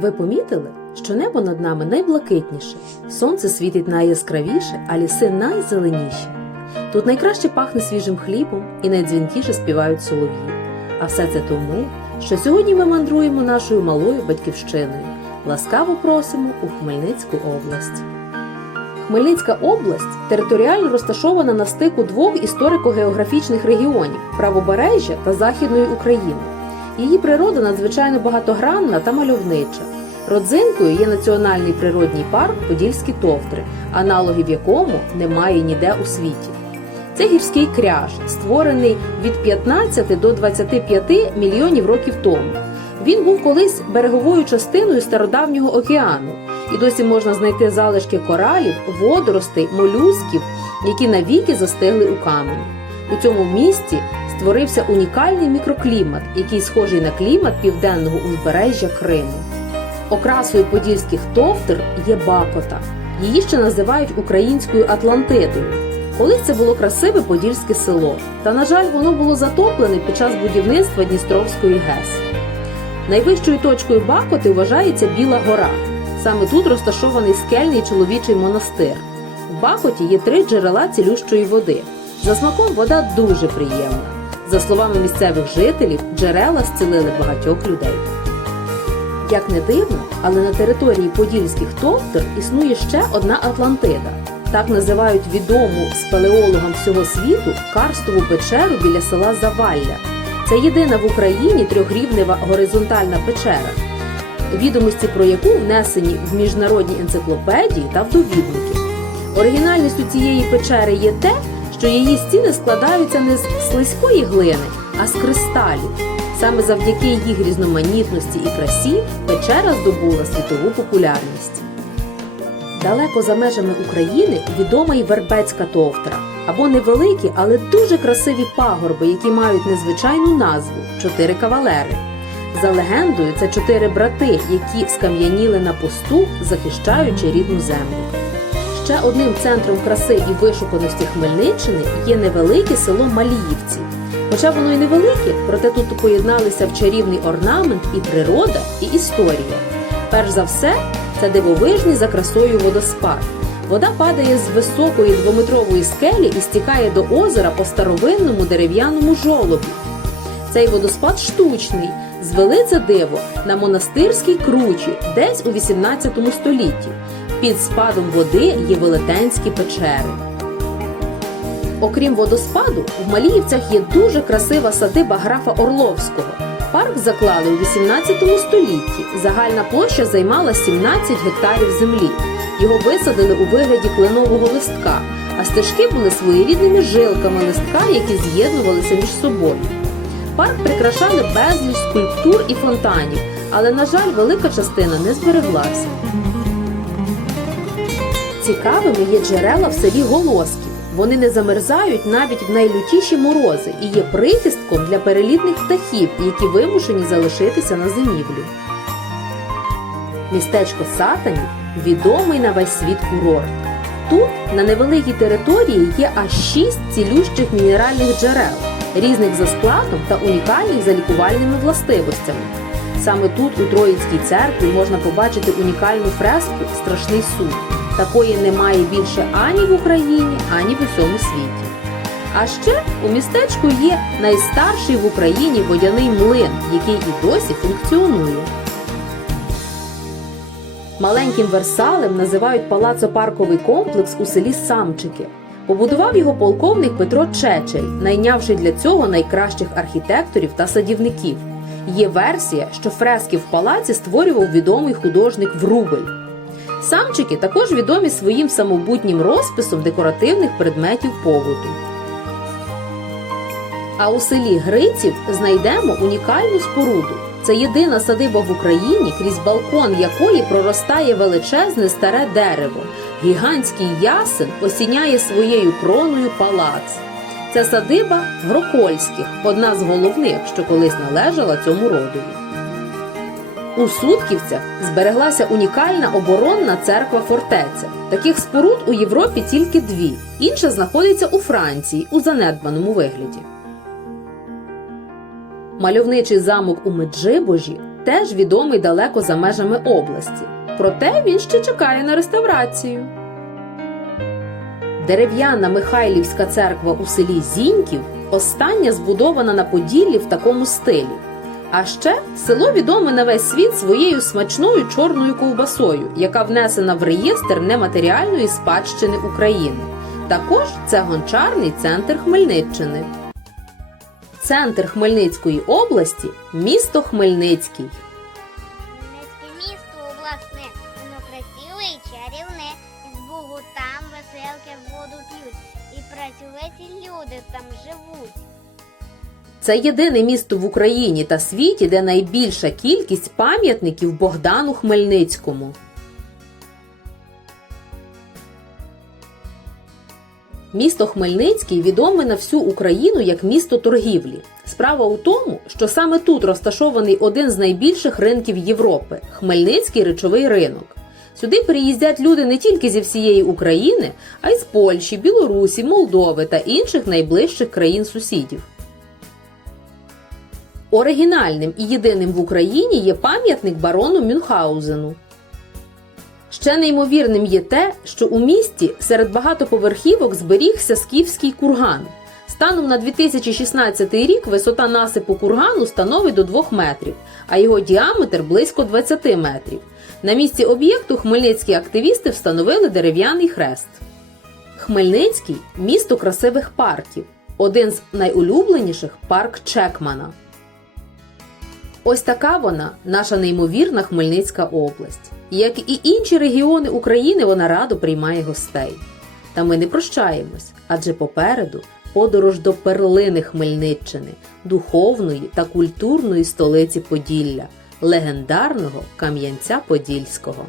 Ви помітили, що небо над нами найблакитніше, сонце світить найяскравіше, а ліси найзеленіші. Тут найкраще пахне свіжим хлібом і найдзвінкіше співають солов'ї. А все це тому, що сьогодні ми мандруємо нашою малою батьківщиною. Ласкаво просимо у Хмельницьку область. Хмельницька область територіально розташована на стику двох історико-географічних регіонів правобережжя та Західної України. Її природа надзвичайно багатогранна та мальовнича. Родзинкою є національний природній парк Подільські товтри, аналогів якому немає ніде у світі. Це гірський кряж, створений від 15 до 25 мільйонів років тому. Він був колись береговою частиною стародавнього океану, і досі можна знайти залишки коралів, водоростей, молюсків, які навіки застигли у камені. У цьому місці створився унікальний мікроклімат, який схожий на клімат південного узбережжя Криму. Окрасою подільських товтр є Бакота. Її ще називають українською Атлантидою. Колись це було красиве подільське село, та, на жаль, воно було затоплене під час будівництва Дністровської ГЕС. Найвищою точкою Бакоти вважається Біла гора. Саме тут розташований скельний чоловічий монастир. В Бакоті є три джерела цілющої води. За смаком вода дуже приємна. За словами місцевих жителів, джерела зцілили багатьох людей. Як не дивно, але на території подільських товтр існує ще одна Атлантида. Так називають відому спелеологам всього світу карстову печеру біля села Завалля. Це єдина в Україні трьохрівнева горизонтальна печера, відомості про яку внесені в міжнародні енциклопедії та в довідники. Оригінальністю цієї печери є те, що її стіни складаються не з слизької глини, а з кристалів. Саме завдяки їх різноманітності і красі печера здобула світову популярність. Далеко за межами України відома й Вербецька товтра або невеликі, але дуже красиві пагорби, які мають незвичайну назву чотири кавалери. За легендою, це чотири брати, які скам'яніли на посту, захищаючи рідну землю. Ще одним центром краси і вишуканості Хмельниччини є невелике село Маліївці. Хоча воно й невелике, проте тут поєдналися в чарівний орнамент і природа, і історія. Перш за все, це дивовижний за красою водоспад. Вода падає з високої двометрової скелі і стікає до озера по старовинному дерев'яному жолобі. Цей водоспад штучний, звели це диво на монастирській кручі, десь у 18 столітті. Під спадом води є велетенські печери. Окрім водоспаду, в Маліївцях є дуже красива садиба графа Орловського. Парк заклали у 18 столітті. Загальна площа займала 17 гектарів землі. Його висадили у вигляді кленового листка, а стежки були своєрідними жилками листка, які з'єднувалися між собою. Парк прикрашали безліч скульптур і фонтанів, але, на жаль, велика частина не збереглася. Цікавими є джерела в селі Голосків. Вони не замерзають навіть в найлютіші морози і є прихистком для перелітних птахів, які вимушені залишитися на зимівлю. Містечко Сатанів відомий на весь світ курорт. Тут, на невеликій території, є аж шість цілющих мінеральних джерел, різних за складом та унікальних за лікувальними властивостями. Саме тут, у Троїцькій церкві, можна побачити унікальну фреску Страшний суд. Такої немає більше ані в Україні, ані в усьому світі. А ще у містечку є найстарший в Україні водяний млин, який і досі функціонує. Маленьким Версалем називають палацопарковий комплекс у селі Самчики. Побудував його полковник Петро Чечель, найнявши для цього найкращих архітекторів та садівників. Є версія, що фрески в палаці створював відомий художник Врубель. Самчики також відомі своїм самобутнім розписом декоративних предметів побуту. А у селі Гриців знайдемо унікальну споруду. Це єдина садиба в Україні, крізь балкон якої проростає величезне старе дерево. Гігантський ясен осіняє своєю кроною палац. Це садиба Грокольських, одна з головних, що колись належала цьому родові. У Сутківцях збереглася унікальна оборонна церква фортеця. Таких споруд у Європі тільки дві. Інша знаходиться у Франції у занедбаному вигляді. Мальовничий замок у Меджибожі теж відомий далеко за межами області. Проте він ще чекає на реставрацію. Дерев'яна Михайлівська церква у селі Зіньків остання збудована на Поділлі в такому стилі. А ще село відоме на весь світ своєю смачною чорною ковбасою, яка внесена в реєстр нематеріальної спадщини України. Також це гончарний центр Хмельниччини. Центр Хмельницької області місто Хмельницький. Хмельницьке місто обласне, воно красиве і чарівне, з Богу там веселки воду п'ють, і працьовиті люди там живуть. Це єдине місто в Україні та світі, де найбільша кількість пам'ятників Богдану Хмельницькому. Місто Хмельницький відоме на всю Україну як місто торгівлі. Справа у тому, що саме тут розташований один з найбільших ринків Європи Хмельницький речовий ринок. Сюди переїздять люди не тільки зі всієї України, а й з Польщі, Білорусі, Молдови та інших найближчих країн сусідів. Оригінальним і єдиним в Україні є пам'ятник барону Мюнхгаузену. Ще неймовірним є те, що у місті серед багатоповерхівок зберігся скіфський курган. Станом на 2016 рік висота насипу кургану становить до 2 метрів, а його діаметр близько 20 метрів. На місці об'єкту хмельницькі активісти встановили дерев'яний хрест. Хмельницький місто красивих парків. Один з найулюбленіших парк Чекмана. Ось така вона, наша неймовірна Хмельницька область. Як і інші регіони України, вона радо приймає гостей. Та ми не прощаємось, адже попереду подорож до перлини Хмельниччини, духовної та культурної столиці Поділля, легендарного Кам'янця Подільського.